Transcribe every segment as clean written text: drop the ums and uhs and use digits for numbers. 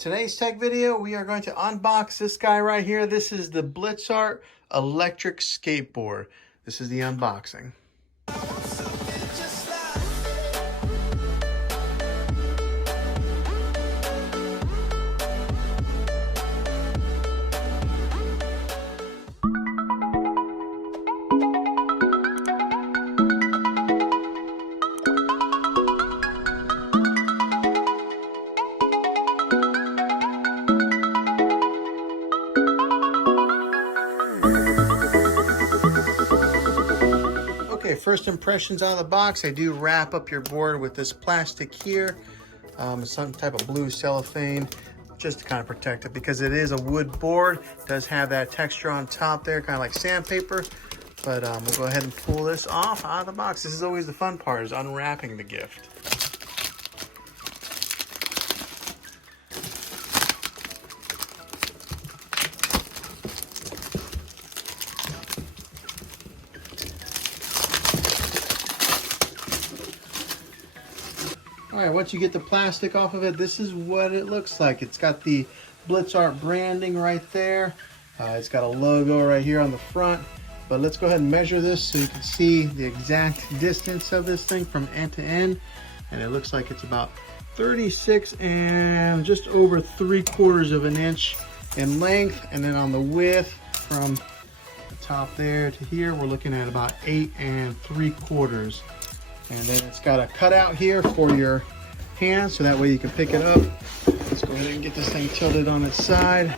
today's tech video, we are going to unbox this guy right here. This is the Blitzart electric skateboard. This is the unboxing. Okay, first impressions out of the box. I do wrap up your board with this plastic here, some type of blue cellophane, just to kind of protect it because it is a wood board. It does have that texture on top there, kind of like sandpaper. But we'll go ahead and pull this off out of the box. This is always the fun part, is unwrapping the gift. All right, once you get the plastic off of it, this is what it looks like. It's got the Blitzart branding right there. It's got a logo right here on the front. But let's go ahead and measure this so you can see the exact distance of this thing from end to end. And it looks like it's about 36 and just over 3/4 of an inch in length. And then on the width from the top there to here, we're looking at about 8 3/4. And then it's got a cutout here for your hand, so that way you can pick it up. Let's go ahead and get this thing tilted on its side.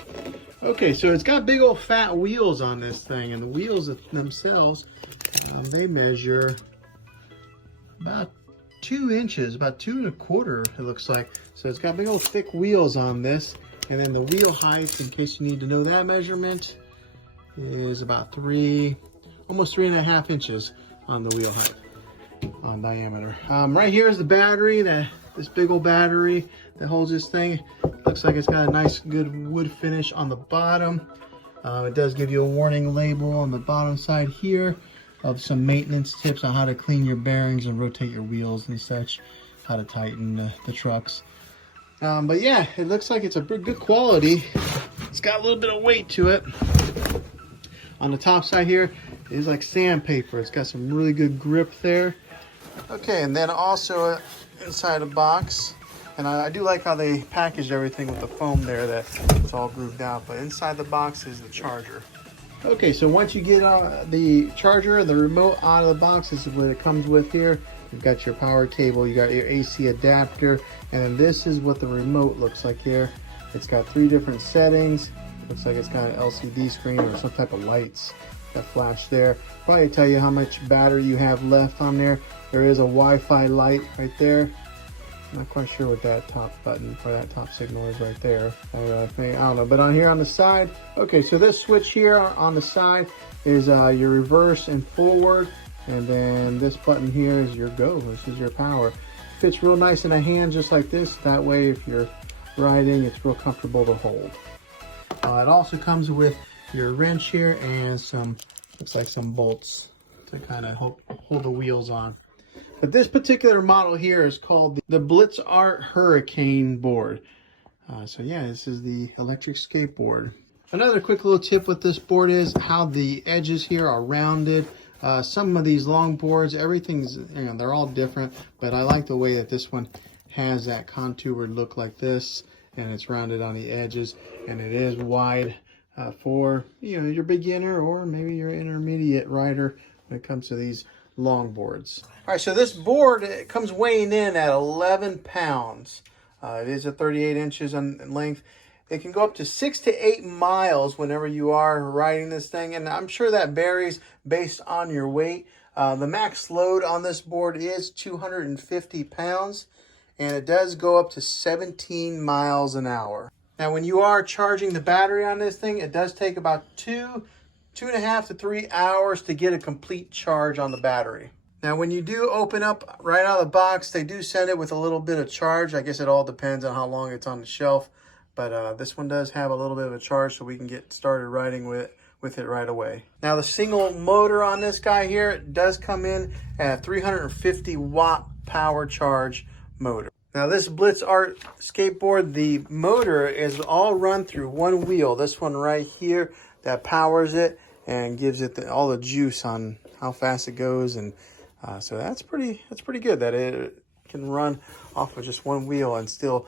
Okay, so it's got big old fat wheels on this thing, and the wheels themselves, they measure about 2 inches, about 2 1/4 it looks like. So it's got big old thick wheels on this. And then the wheel height, in case you need to know that measurement, is about almost 3.5 inches on the wheel height. On diameter. Right here is the battery, this big old battery that holds this thing. Looks like it's got a nice good wood finish on the bottom. It does give you a warning label on the bottom side here of some maintenance tips on how to clean your bearings and rotate your wheels and such, how to tighten the trucks. But yeah, it looks like it's a good quality. It's got a little bit of weight to it. On the top side here, it is like sandpaper. It's got some really good grip there. Okay, and then also inside the box, and I do like how they packaged everything with the foam there, that it's all grooved out, but inside the box is the charger. Okay, so once you get the charger, the remote out of the box, this is what it comes with here. You've got your power cable, you got your AC adapter, and then this is what the remote looks like here. It's got 3 different settings. Looks like it's got an LCD screen or some type of lights that flash there. Probably tell you how much battery you have left on there. There is a Wi-Fi light right there. I'm not quite sure what that top button or that top signal is right there. I don't know, but on here on the side, okay, so this switch here on the side is your reverse and forward, and then this button here is your go. This is your power. Fits real nice in the hand just like this. That way, if you're riding, it's real comfortable to hold. It also comes with your wrench here and some, looks like some bolts to kind of hold the wheels on. But this particular model here is called the Blitzart Hurricane board. So yeah, this is the electric skateboard. Another quick little tip with this board is how the edges here are rounded. Some of these long boards, everything's, they're all different, but I like the way that this one has that contoured look like this, and it's rounded on the edges, and it is wide for your beginner or maybe your intermediate rider when it comes to these long boards. All right, so this board, it comes weighing in at 11 pounds. It is a 38 inches in length. It can go up to 6 to 8 miles whenever you are riding this thing, and I'm sure that varies based on your weight. The max load on this board is 250 pounds, and it does go up to 17 miles an hour. Now, when you are charging the battery on this thing, it does take about 2.5 to 3 hours to get a complete charge on the battery. Now, when you do open up right out of the box, they do send it with a little bit of charge. I guess it all depends on how long it's on the shelf, but this one does have a little bit of a charge, so we can get started riding with it right away. Now, the single motor on this guy here does come in at a 350 watt power charge motor. Now this Blitzart skateboard, the motor is all run through one wheel. This one right here that powers it and gives it all the juice on how fast it goes, and so that's pretty good that it can run off of just one wheel and still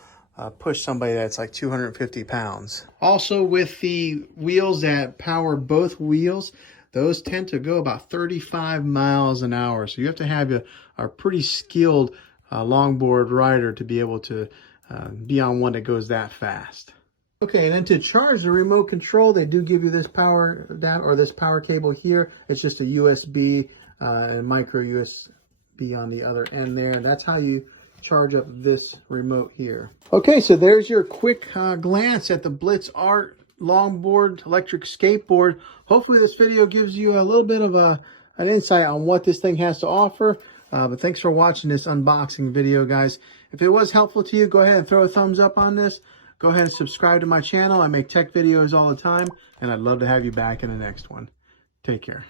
push somebody that's like 250 pounds. Also, with the wheels that power both wheels, those tend to go about 35 miles an hour. So you have to have a pretty skilled longboard rider to be able to be on one that goes that fast. Okay, and then to charge the remote control, they do give you this power cable here. It's just a USB and micro USB on the other end there. That's how you charge up this remote here. Okay, so there's your quick glance at the Blitzart longboard electric skateboard. Hopefully this video gives you a little bit of an insight on what this thing has to offer. But thanks for watching this unboxing video, guys. If it was helpful to you, go ahead and throw a thumbs up on this. Go ahead and subscribe to my channel. I make tech videos all the time, and I'd love to have you back in the next one. Take care.